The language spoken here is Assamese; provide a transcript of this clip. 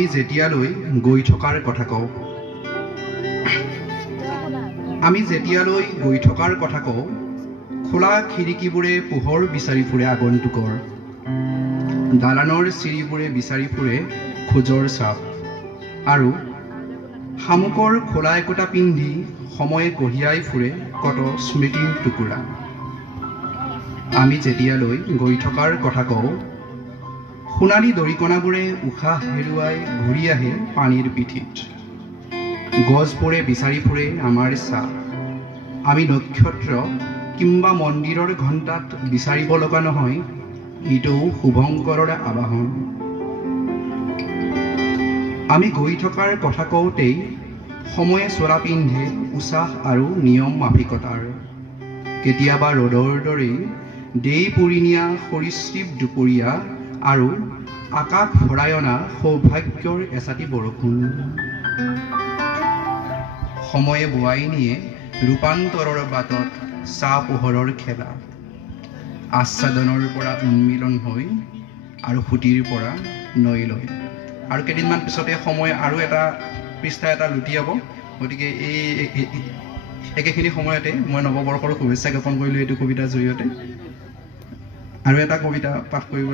আমি যেতিয়ালৈ গৈ থকাৰ কথা কওঁ আমি যেতিয়ালৈ গৈ থকাৰ কথা কওঁ খোলা খিৰিকীবোৰে পোহৰ বিচাৰি ফুৰে আগন্তুকৰ। দালানৰ চিৰিবোৰে বিচাৰি ফুৰে খোজৰ চাপ। আৰু শামুকৰ খোলা একোটা পিন্ধি সময়ে কঢ়িয়াই ফুৰে কত স্মৃতিৰ টুকুৰা। আমি যেতিয়ালৈ গৈ থকাৰ কথা কওঁ সোণালী দৰিকণাবোৰে উশাহ হেৰুৱাই ঘূৰি আহে পানীৰ পিঠিত। গছবোৰে বিচাৰি ফুৰে আমাৰ চাহ আমি নক্ষত্ৰ কিম্বা মন্দিৰৰ ঘণ্টাত বিচাৰিব লগা নহয় ইটো শুভংকৰৰ আবাহন আমি গৈ থকাৰ কথা কওঁতেই সময়ে চোলা পিন্ধে উচাহ আৰু নিয়ম মাফিকতাৰ। কেতিয়াবা ৰ'দৰ দৰেই দেই পুৰি নিয়া সৰীসৃপ দুপৰীয়া আৰু আকাশ ভৰাই অনা সৌভাগ্যৰ এচাটি বৰষুণ। সময়ে বোৱাই নিয়ে ৰূপান্তৰৰ বাটত চাহ পোহৰৰ খেলা। আচ্ছাদনৰ পৰা উন্মিলন হৈ আৰু সুঁতিৰ পৰা নৈলৈ আৰু কেইদিনমান পিছতে সময় আৰু এটা পৃষ্ঠা এটা লুটিয়াব গতিকে এই একেখিনি সময়তে মই নৱবৰ্ষৰ শুভেচ্ছা জ্ঞাপন কৰিলোঁ এইটো কবিতাৰ জৰিয়তে। আৰু এটা কবিতা পাঠ কৰিবলৈ